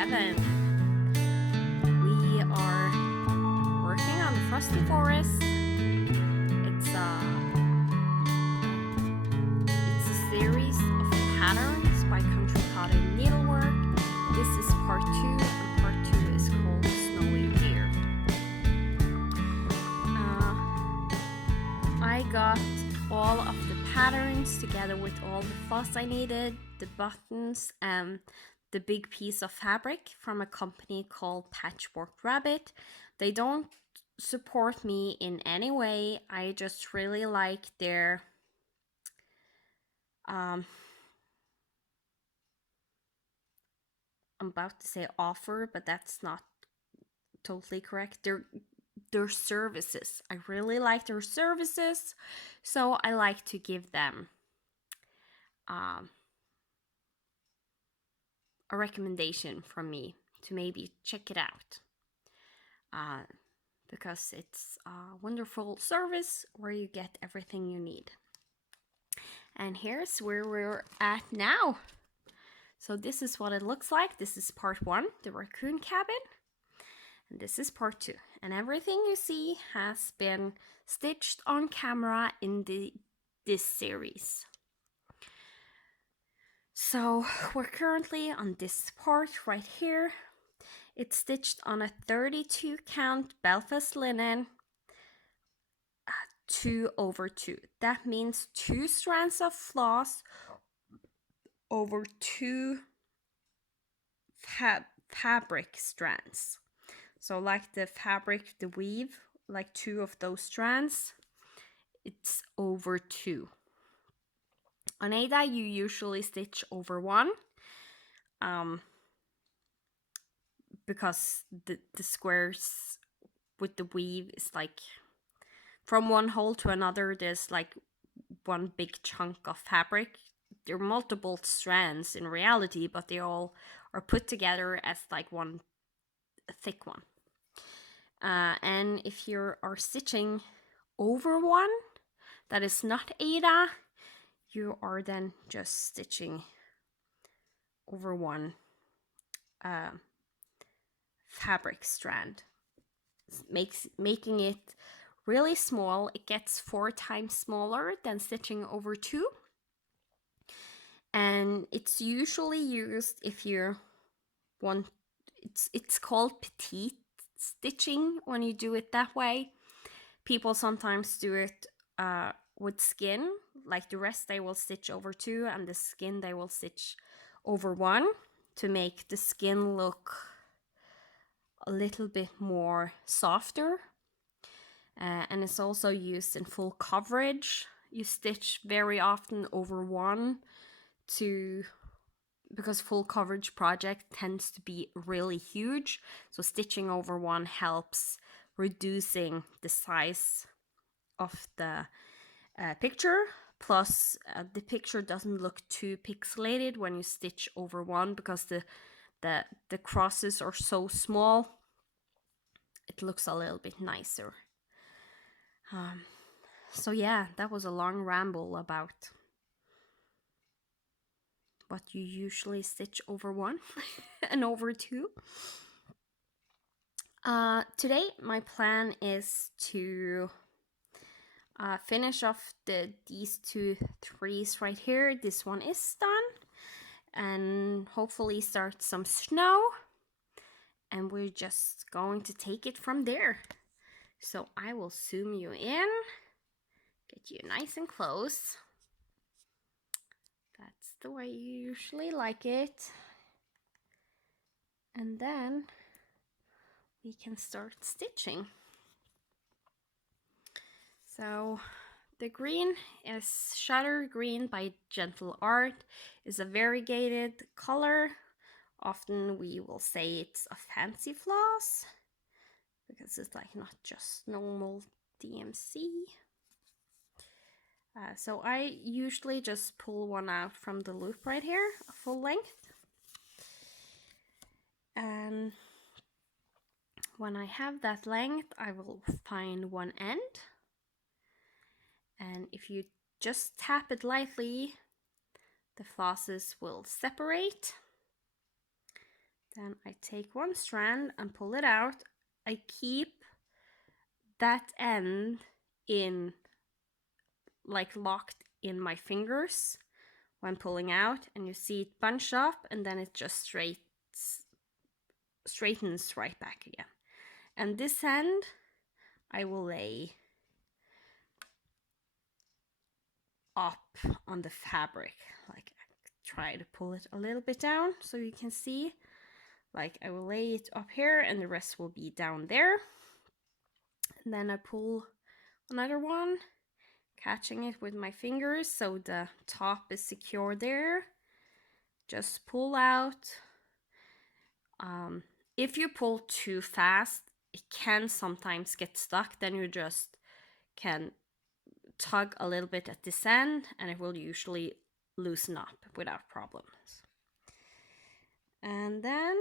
7. We are working on the Frosty Forest. It's a series of patterns by Country Cottage Needlework. This is part 2, and part 2 is called Snowy Deer. I got all of the patterns together with all the floss I needed, the buttons, and the big piece of fabric from a company called Patchwork Rabbit. They don't support me in any way. I just really like their I'm about to say offer, but that's not totally correct. Their services. I really like their services, so I like to give them a recommendation from me to maybe check it out, because it's a wonderful service where you get everything you need. And here's where we're at now. So this is what it looks like. This is part 1, the Racoon Cabin. And this is part 2. And everything you see has been stitched on camera in this series. So we're currently on this part right here. It's stitched on a 32 count Belfast linen 2/2. That means 2 strands of floss over 2 fabric strands. So like the fabric, the weave, like 2 of those strands, it's over 2. On Ada, you usually stitch over 1, because the squares with the weave is like from one hole to another. There's like one big chunk of fabric. There are multiple strands in reality, but they all are put together as like one thick one. And if you are stitching over 1 that is not Ada, you are then just stitching over 1 fabric strand, making it really small. It gets 4 times smaller than stitching over 2, and it's usually used if you want. It's called petite stitching when you do it that way. People sometimes do it with skin, like the rest they will stitch over 2, and the skin they will stitch over 1 to make the skin look a little bit more softer. And it's also used in full coverage. You stitch very often over 1 because full coverage project tends to be really huge. So stitching over 1 helps reducing the size of the picture. Plus, the picture doesn't look too pixelated when you stitch over 1, because the crosses are so small. It looks a little bit nicer. So yeah, that was a long ramble about what you usually stitch over 1 and over 2. Today my plan is to finish off these 2 trees right here. This one is done, and hopefully start some snow, and we're just going to take it from there. So I will zoom you in, get you nice and close. That's the way you usually like it. And then we can start stitching. So the green is Shutter Green by Gentle Art. It's a variegated color. Often we will say it's a fancy floss, because it's like not just normal DMC. So I usually just pull one out from the loop right here, a full length. And when I have that length, I will find one end. And if you just tap it lightly, the flosses will separate. Then I take one strand and pull it out. I keep that end in, like, locked in my fingers when pulling out, and you see it bunch up, and then it just straightens right back again. And this end I will lay up on the fabric, like try to pull it a little bit down so you can see. Like I will lay it up here and the rest will be down there. And then I pull another one, catching it with my fingers so the top is secure there. Just pull out. If you pull too fast, it can sometimes get stuck. Then you just can tug a little bit at this end and it will usually loosen up without problems. And then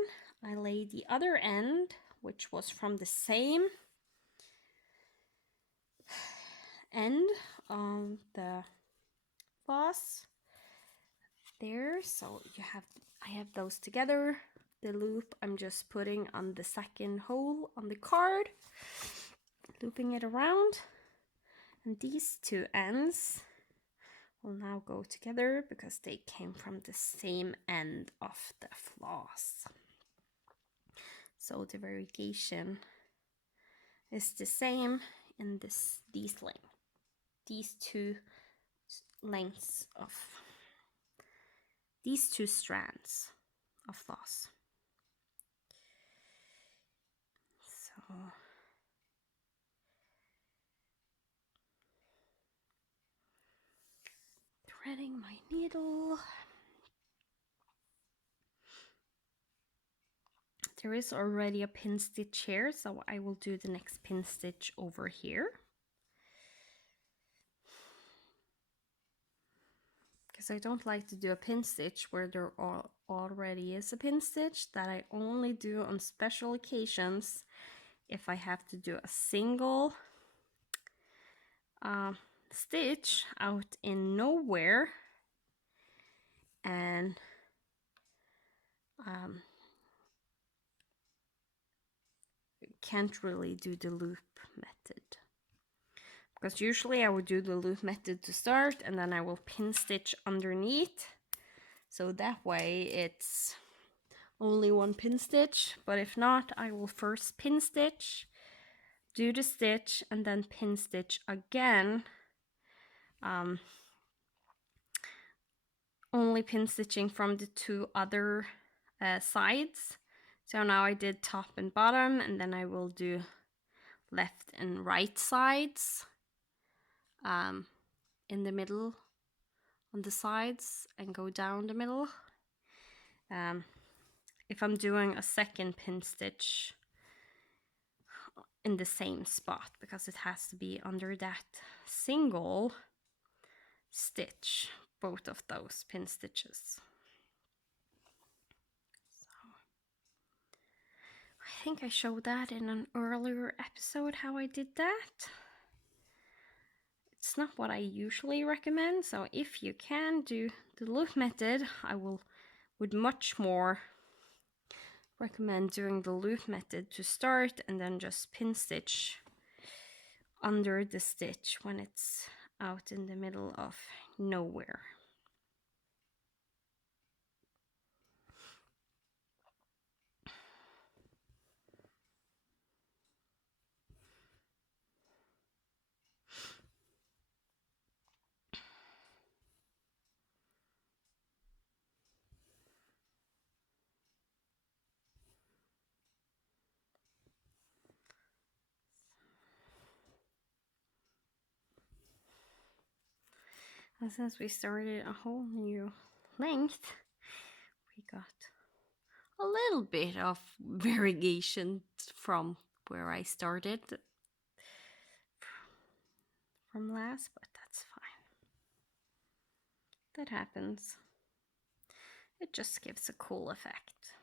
I lay the other end, which was from the same end on the floss there. So I have those together. The loop I'm just putting on the second hole on the card, looping it around, and these two ends will now go together because they came from the same end of the floss. So the variegation is the same in these two lengths of these two strands of floss. So threading my needle. There is already a pin stitch here, so I will do the next pin stitch over here. Because I don't like to do a pin stitch where there already is a pin stitch. That I only do on special occasions if I have to do a single stitch out in nowhere and can't really do the loop method. Because usually I would do the loop method to start and then I will pin stitch underneath. So that way it's only one pin stitch. But if not, I will first pin stitch, do the stitch, and then pin stitch again. Only pin stitching from the two other sides. So now I did top and bottom, and then I will do left and right sides in the middle on the sides and go down the middle. If I'm doing a second pin stitch in the same spot, because it has to be under that single stitch, both of those pin stitches. So I think I showed that in an earlier episode how I did that. It's not what I usually recommend, so if you can do the loop method, I would much more recommend doing the loop method to start and then just pin stitch under the stitch when it's out in the middle of nowhere. And since we started a whole new length, we got a little bit of variegation from where I started from last, but that's fine. That happens. It just gives a cool effect.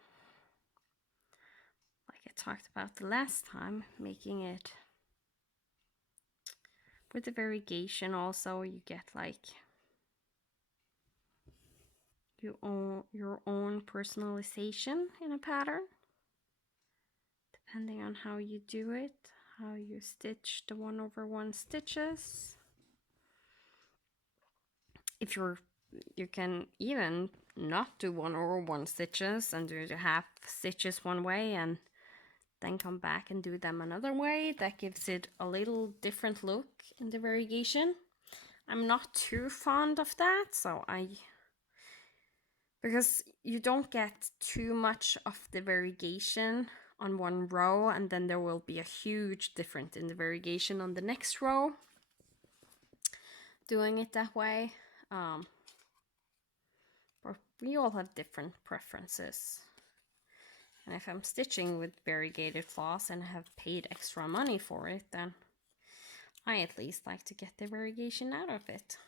Like I talked about the last time, making it with the variegation also, you get like You own your own personalization in a pattern, depending on how you do it, how you stitch the 1/1 stitches. If you can even not do 1/1 stitches and do the half stitches one way and then come back and do them another way. That gives it a little different look in the variegation. I'm not too fond of that, because you don't get too much of the variegation on one row, and then there will be a huge difference in the variegation on the next row doing it that way. But we all have different preferences. And if I'm stitching with variegated floss and have paid extra money for it, then I at least like to get the variegation out of it.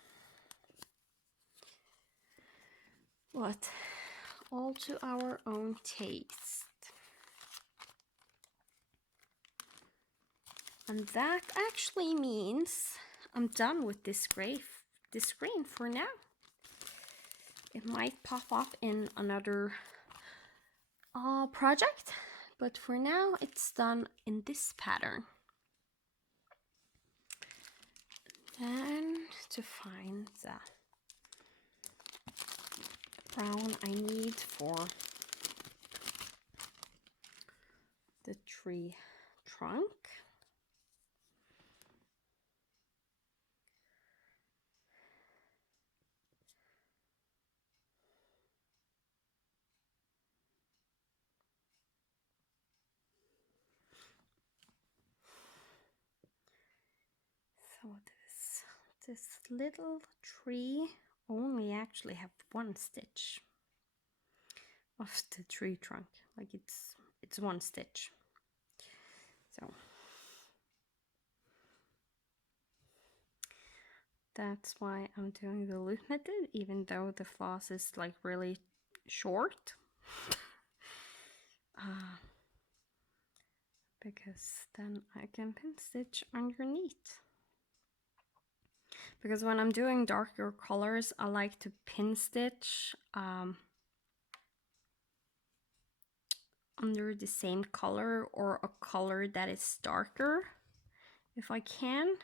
But all to our own taste. And that actually means I'm done with this screen for now. It might pop up in another project, but for now it's done in this pattern. And to find the brown I need for the tree trunk. So this little tree only actually have one stitch of the tree trunk, like it's one stitch. So that's why I'm doing the loop method, even though the floss is like really short. Because then I can pin stitch underneath. Because when I'm doing darker colors, I like to pin stitch under the same color or a color that is darker if I can,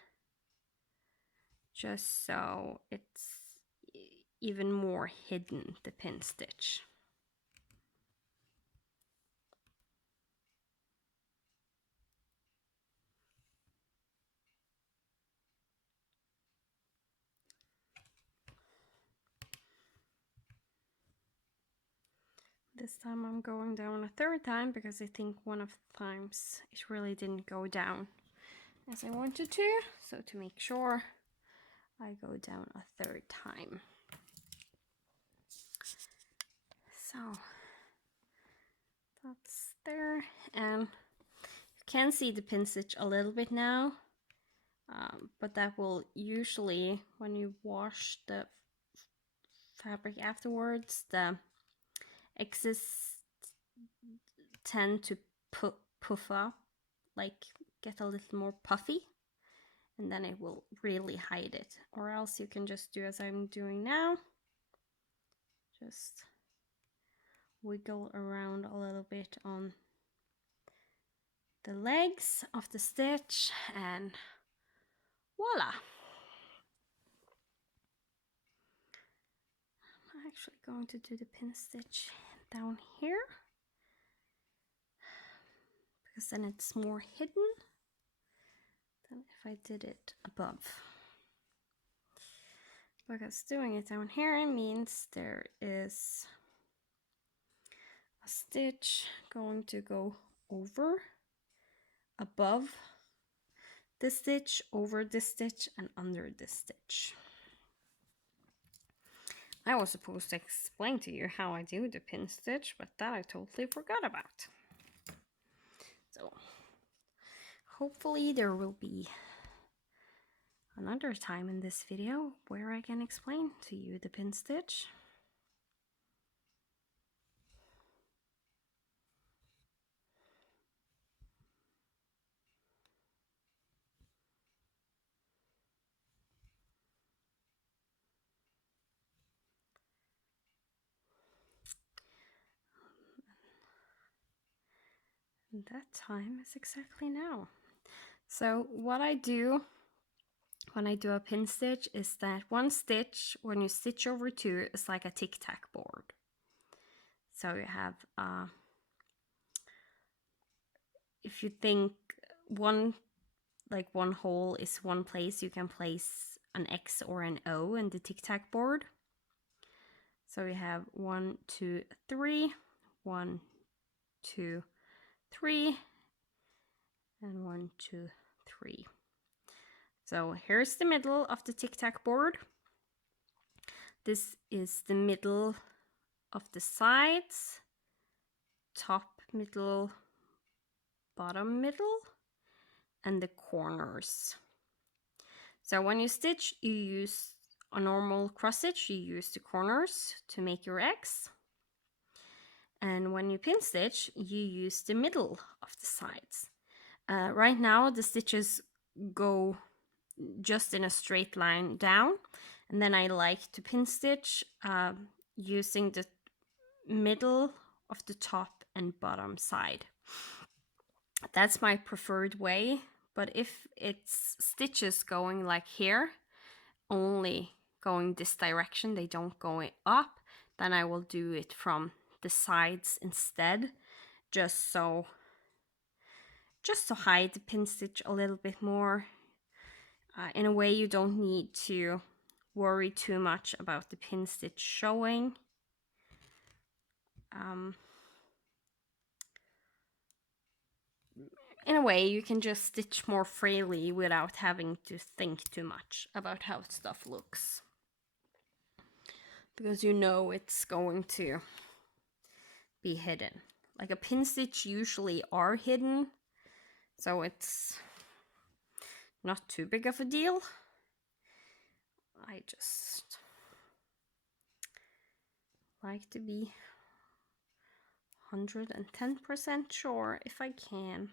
just so it's even more hidden, the pin stitch. This time I'm going down a third time because I think one of the times it really didn't go down as I wanted to. So to make sure, I go down a third time. So that's there, and you can see the pin stitch a little bit now, but that will usually, when you wash the fabric afterwards, the excess tend to puff up, like get a little more puffy, and then it will really hide it. Or else you can just do as I'm doing now, just wiggle around a little bit on the legs of the stitch, and voila. I'm actually going to do the pin stitch down here because then it's more hidden than if I did it above. Because doing it down here means there is a stitch going to go over, above the stitch, over the stitch, and under the stitch. I was supposed to explain to you how I do the pin stitch, but that I totally forgot about. So hopefully there will be another time in this video where I can explain to you the pin stitch. And that time is exactly now. So what I do when I do a pin stitch is that one stitch, when you stitch over two, is like a tic-tac board. So you have, if you think one hole is one place, you can place an X or an O in the tic-tac board. So we have 1, 2, 3, 1, 2, 3, and 1, 2, 3. So here's the middle of the tic-tac board. This is the middle of the sides, top, middle, bottom, middle, and the corners. So when you stitch, you use a normal cross stitch, you use the corners to make your X. And when you pin stitch, you use the middle of the sides. Right now, the stitches go just in a straight line down, and then I like to pin stitch using the middle of the top and bottom side. That's my preferred way, but if it's stitches going like here, only going this direction, they don't go up, then I will do it from the sides instead, just to hide the pin stitch a little bit more. In a way, you don't need to worry too much about the pin stitch showing. In a way, you can just stitch more freely without having to think too much about how stuff looks, because you know it's going to be hidden. Like a pin stitch usually are hidden, so it's not too big of a deal. I just like to be 110% sure if I can.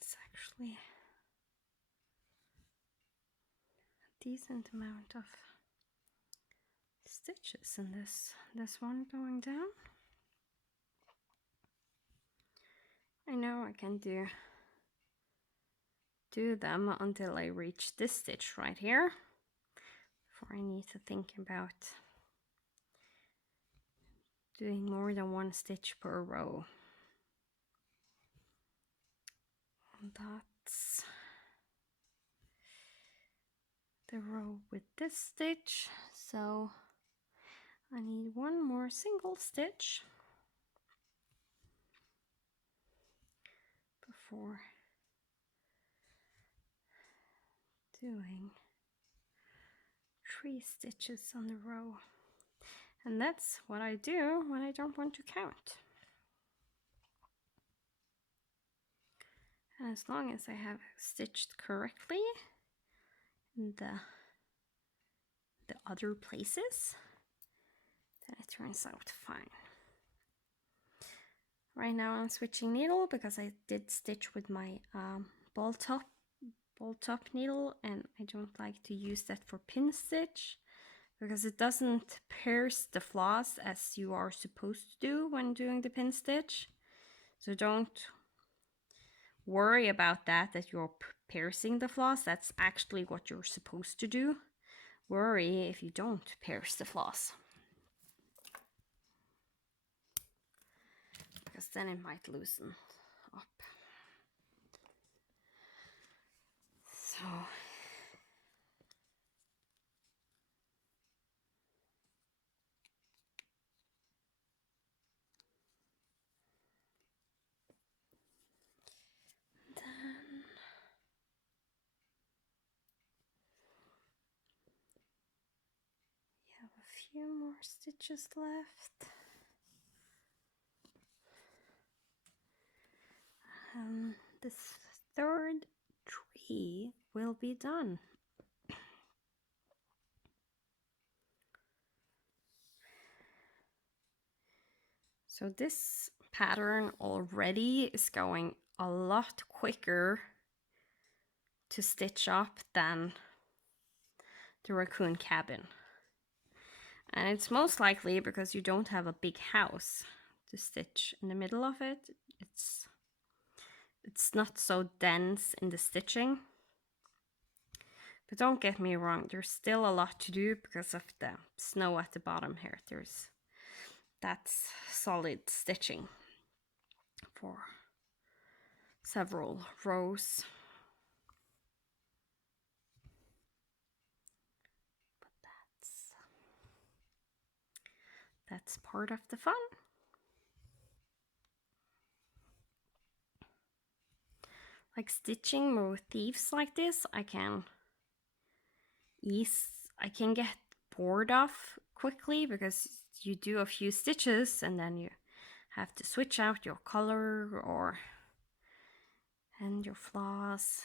It's actually a decent amount of stitches in this one going down. I know I can do them until I reach this stitch right here, before I need to think about doing more than one stitch per row. That's the row with this stitch, so I need one more single stitch before doing 3 stitches on the row. And that's what I do when I don't want to count. And as long as I have stitched correctly in the other places, then it turns out fine. Right now I'm switching needle because I did stitch with my ball top needle, and I don't like to use that for pin stitch because it doesn't pierce the floss as you are supposed to do when doing the pin stitch. So don't worry about that you're piercing the floss. That's actually what you're supposed to do. Worry if you don't pierce the floss, because then it might loosen up. So then we have a few more stitches left. This third tree he will be done. So this pattern already is going a lot quicker to stitch up than the Racoon Cabin. And it's most likely because you don't have a big house to stitch in the middle of it. It's not so dense in the stitching. But don't get me wrong, there's still a lot to do because of the snow at the bottom here. That's solid stitching for several rows. But that's part of the fun. Like stitching motifs like this, I can get bored of quickly because you do a few stitches and then you have to switch out your color and your floss,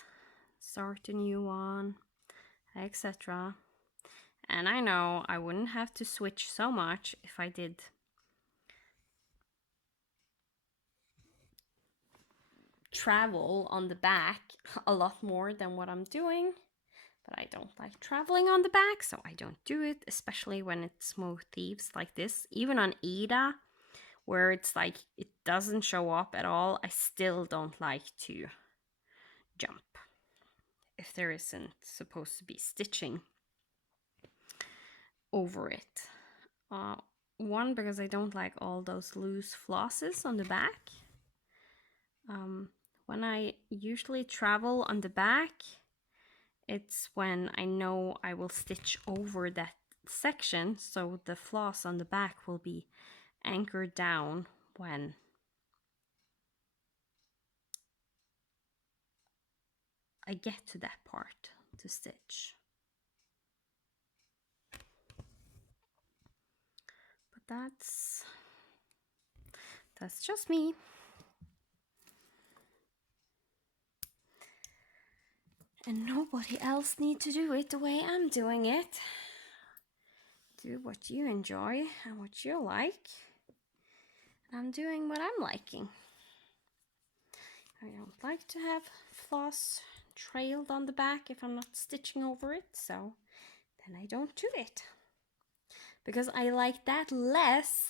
start a new one, etc. And I know I wouldn't have to switch so much if I did travel on the back a lot more than what I'm doing. But I don't like traveling on the back, so I don't do it, especially when it's motifs like this. Even on Ada, where it's like it doesn't show up at all, I still don't like to jump if there isn't supposed to be stitching over it. One, because I don't like all those loose flosses on the back. When I usually travel on the back, it's when I know I will stitch over that section, so the floss on the back will be anchored down when I get to that part to stitch. But that's just me. And nobody else needs to do it the way I'm doing it. Do what you enjoy and what you like. I'm doing what I'm liking. I don't like to have floss trailed on the back if I'm not stitching over it, so then I don't do it. Because I like that less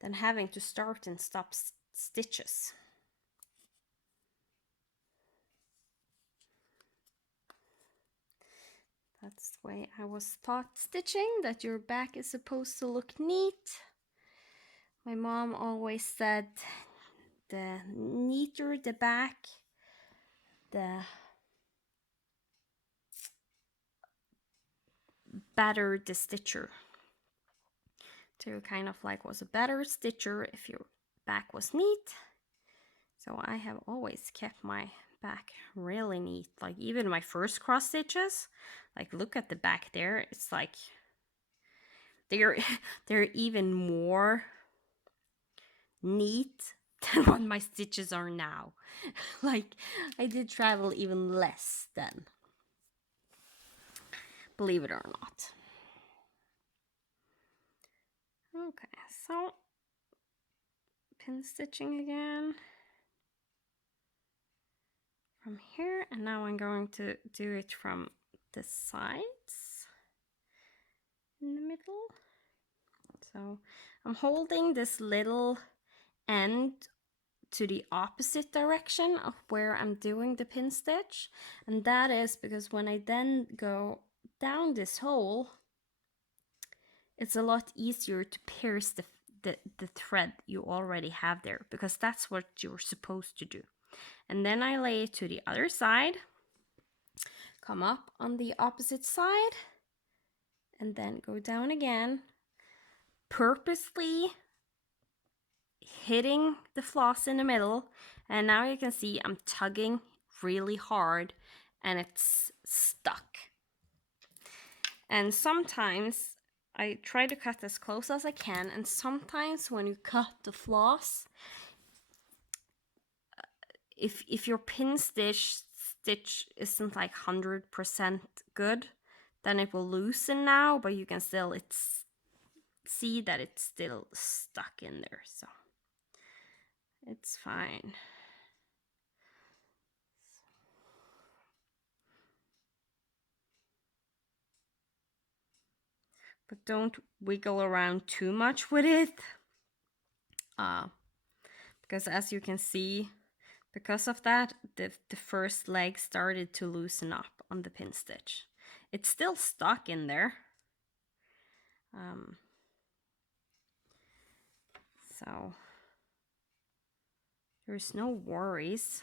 than having to start and stop stitches. That's the way I was taught stitching, that your back is supposed to look neat. My mom always said the neater the back, the better the stitcher. So kind of like was a better stitcher if your back was neat. So I have always kept my back really neat. Like even my first cross stitches, like look at the back there. It's like they're even more neat than what my stitches are now. Like I did travel even less then, believe it or not. Okay, so pin stitching again from here, and now I'm going to do it from the sides in the middle. So I'm holding this little end to the opposite direction of where I'm doing the pin stitch, and that is because when I then go down this hole, it's a lot easier to pierce the thread you already have there, because that's what you're supposed to do. And then I lay it to the other side, come up on the opposite side, and then go down again, purposely hitting the floss in the middle. And now you can see I'm tugging really hard and it's stuck. And sometimes I try to cut as close as I can, and sometimes when you cut the floss, if your pin stitch stitch isn't like 100% good, then it will loosen now, but you can still see that it's still stuck in there, so it's fine. But don't wiggle around too much with it, because as you can see, because of that, the first leg started to loosen up on the pin stitch. It's still stuck in there. So there's no worries.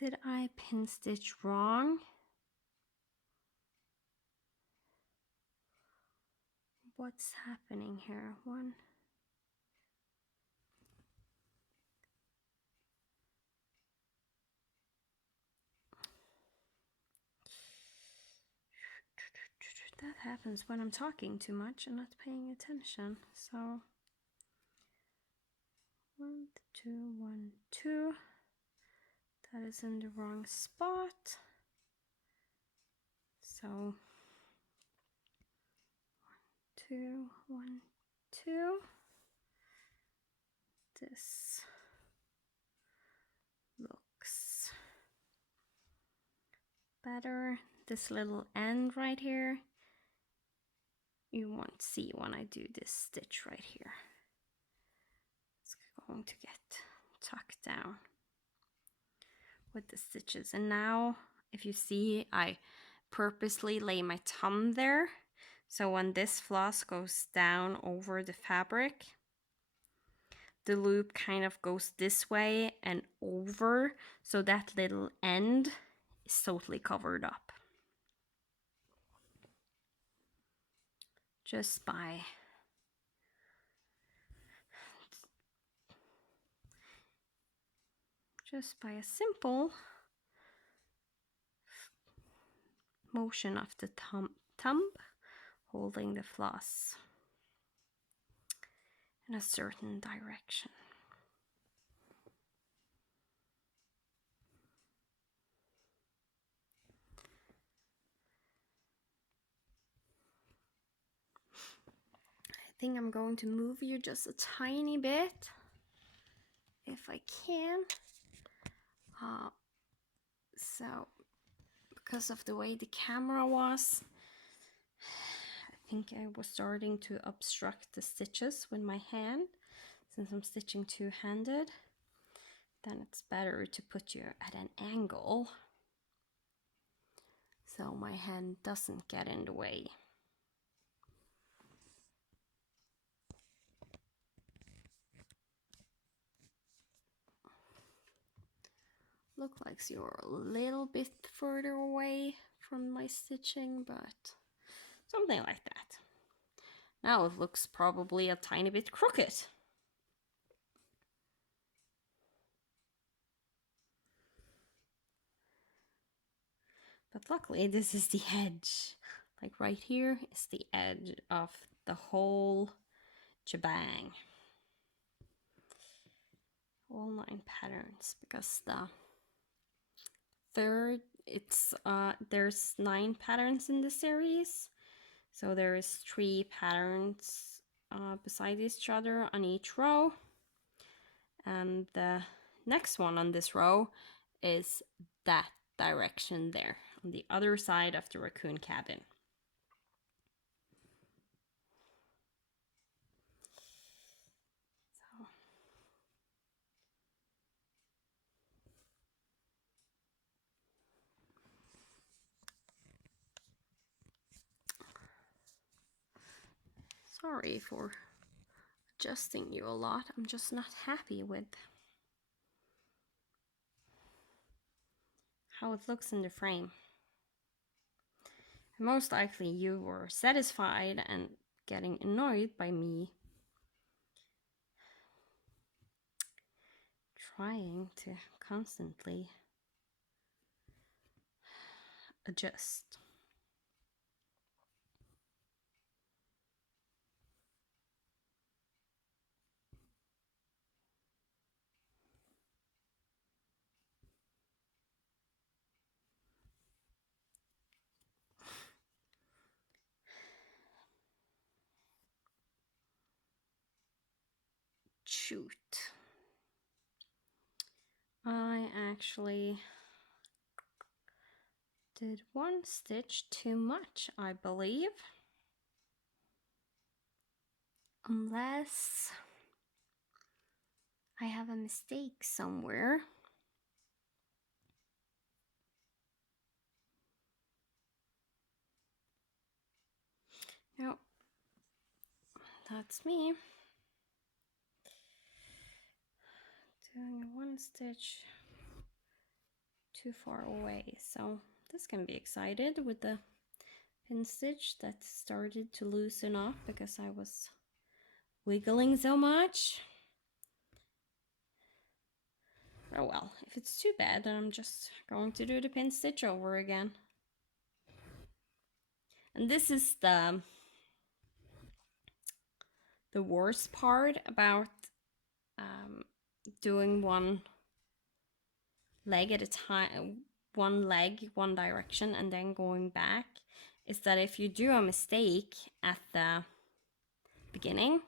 Did I pin stitch wrong? What's happening here? One. That happens when I'm talking too much and not paying attention. So 1, 2, 1, 2. That is in the wrong spot. So 1, 2, 1, 2. This looks better. This little end right here, you won't see when I do this stitch right here. It's going to get tucked down with the stitches. And now, if you see, I purposely lay my thumb there, so when this floss goes down over the fabric, the loop kind of goes this way and over, so that little end is totally covered up. Just by a simple motion of the thumb holding the floss in a certain direction. I think I'm going to move you just a tiny bit if I can. So because of the way the camera was, I think I was starting to obstruct the stitches with my hand. Since I'm stitching two-handed, then it's better to put you at an angle so my hand doesn't get in the way. Look like you're a little bit further away from my stitching, but something like that. Now it looks probably a tiny bit crooked. But luckily this is the edge. Like right here is the edge of the whole shebang. All 9 patterns, because the third, there's 9 patterns in the series, so there's 3 patterns beside each other on each row, and the next one on this row is that direction there on the other side of the Racoon Cabin. Sorry for adjusting you a lot. I'm just not happy with how it looks in the frame. And most likely you were satisfied and getting annoyed by me trying to constantly adjust. shoot. I actually did one stitch too much, I believe. Unless I have a mistake somewhere. No, that's me. Doing one stitch too far away. So this can be excited with the pin stitch that started to loosen up because I was wiggling so much. Oh well, if it's too bad, then I'm just going to do the pin stitch over again. And this is the worst part about doing one leg at a time, one leg, one direction, and then going back, is that if you do a mistake at the beginning,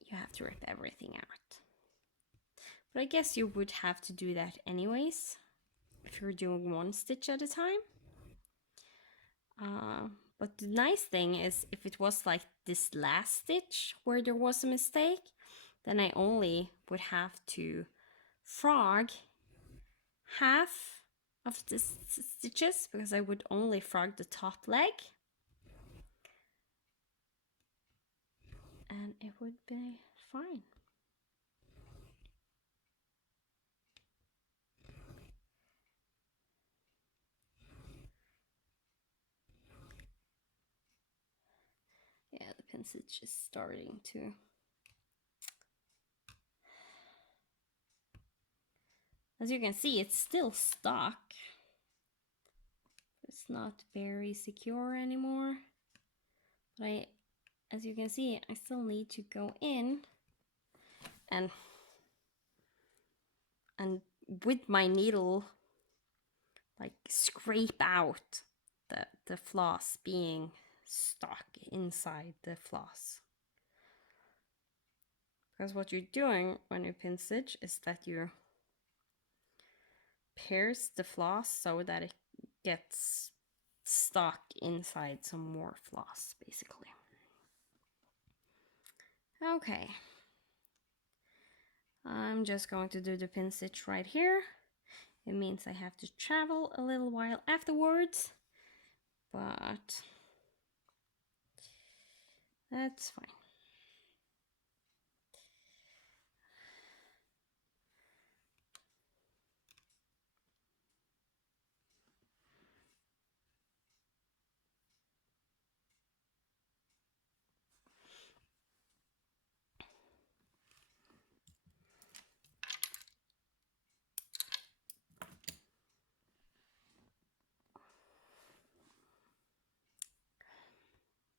you have to rip everything out. But I guess you would have to do that anyways if you're doing one stitch at a time. But the nice thing is, if it was like this last stitch where there was a mistake, then I only would have to frog half of the stitches, because I would only frog the top leg, and it would be fine. Yeah, the pin stitch is starting to as you can see, it's still stuck. It's not very secure anymore. But as you can see, I still need to go in and with my needle, like, scrape out the floss being stuck inside the floss. Because what you're doing when you pin stitch is that you pierce the floss so that it gets stuck inside some more floss, basically. Okay. I'm just going to do the pin stitch right here. It means I have to travel a little while afterwards, but that's fine.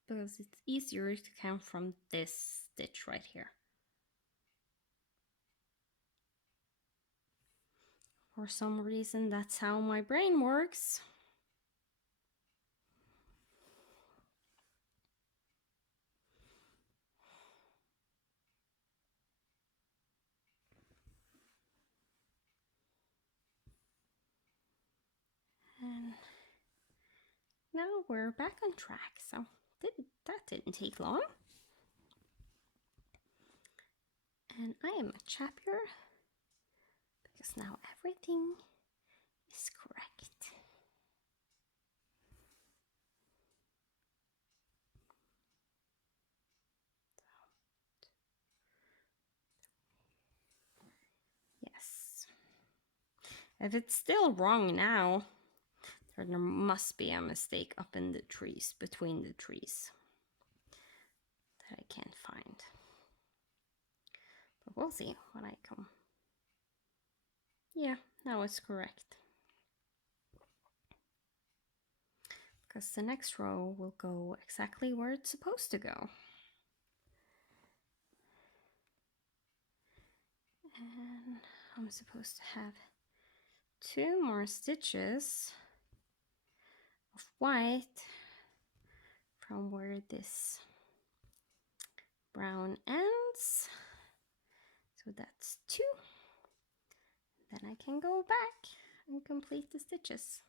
Because it's easier to count from this stitch right here. For some reason, that's how my brain works. And now we're back on track, so that didn't take long. And I am much happier because now everything is correct. Yes. If it's still wrong now, there must be a mistake up in the trees, between the trees, that I can't find. But we'll see when I come. Yeah, now it's correct. Because the next row will go exactly where it's supposed to go. And I'm supposed to have 2 more stitches of white from where this brown ends. So that's 2. Then I can go back and complete the stitches.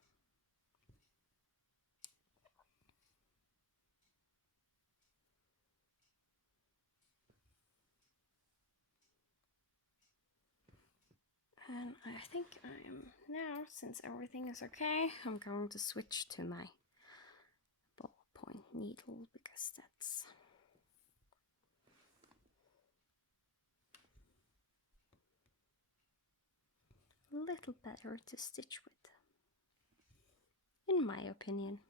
And I think I am now, since everything is okay, I'm going to switch to my ballpoint needle because that's a little better to stitch with, in my opinion.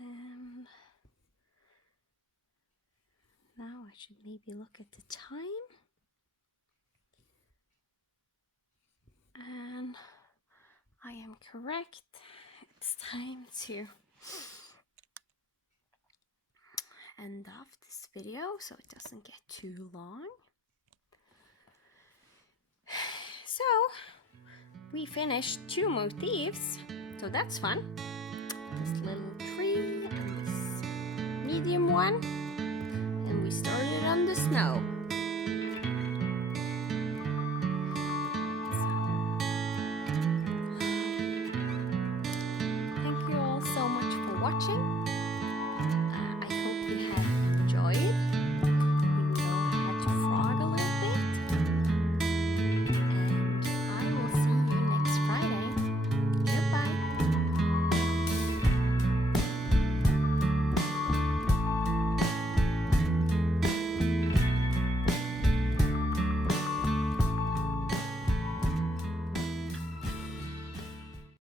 And now I should maybe look at the time. And I am correct. It's time to end off this video so it doesn't get too long. So we finished 2 motifs, so that's fun. This little tree and this medium one, and we started on the snow. Thank you all so much for watching.